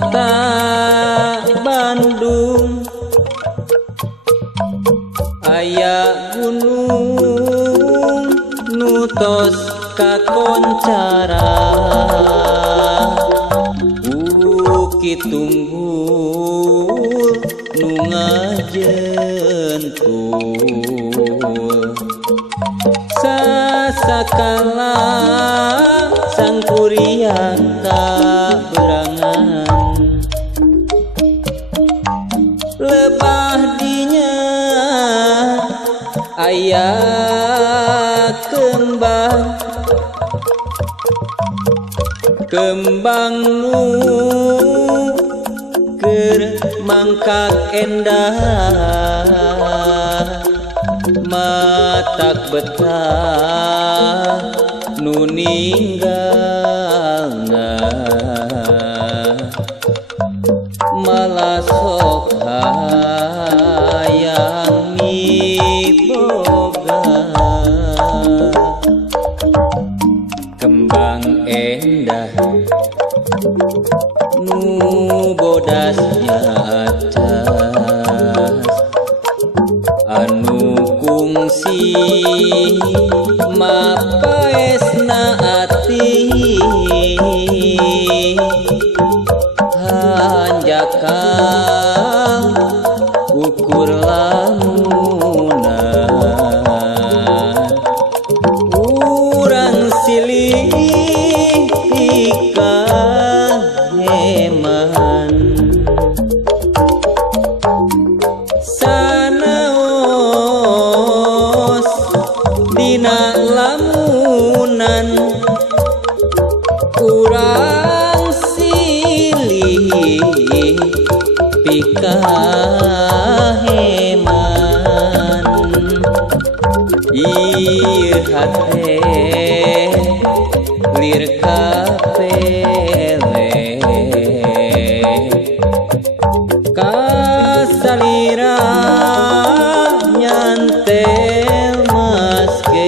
kota Bandung aya gunung nu tos kakoncara Bukit Tunggul nu ngajentul sasakala sangkuriang kaberangan lebah dinya aya kembang nu keur mangkak endah matak betah nu ninggalna malah sok hayang miboga kembang endah nu bodasnya acas anu kungsi mapaesna ati hanjakal ukur lamunan urang silih kaheman sanaos dina lamunan urang silih pikaheman ieu hate lir kapele kasalira nyantel maske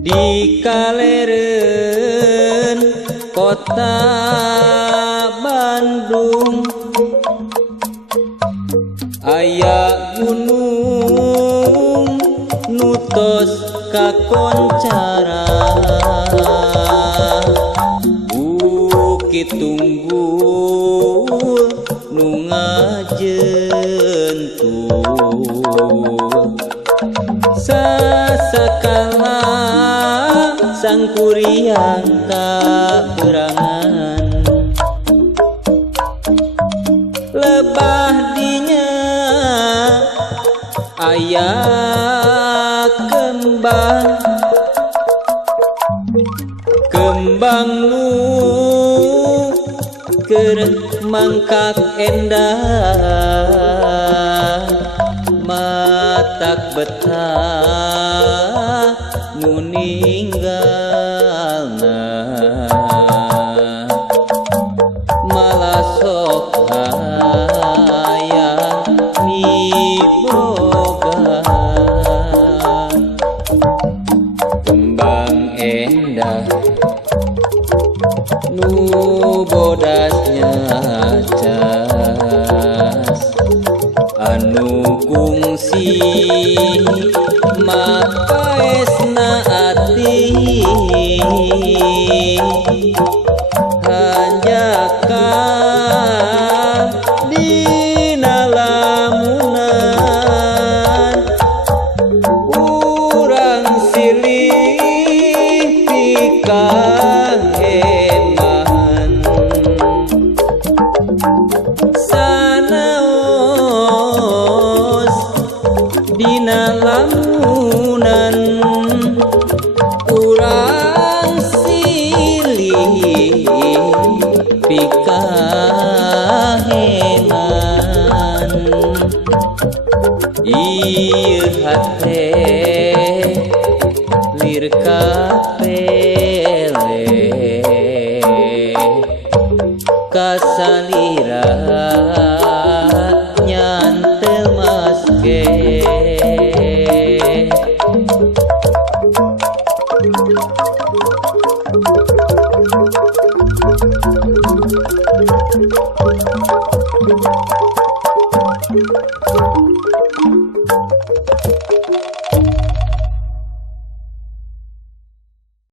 di kaleureun kota Bandung aya gunung nu tos kakoncara Bukit Tunggul nu ngajentul sasakala sangkuriang kaberangan lebah dinya aya kembang nu keur mangkak endah matak betah nu ninggalna malah sok hayang miboga kembang endah nu bodasnya acas anu kungsi mapaesna ati hanjakal dina lamunan urang silih pikaheman sanaos dina lamunan urang silih pikaheman ieu hate lir kapele kasalira nyantel maske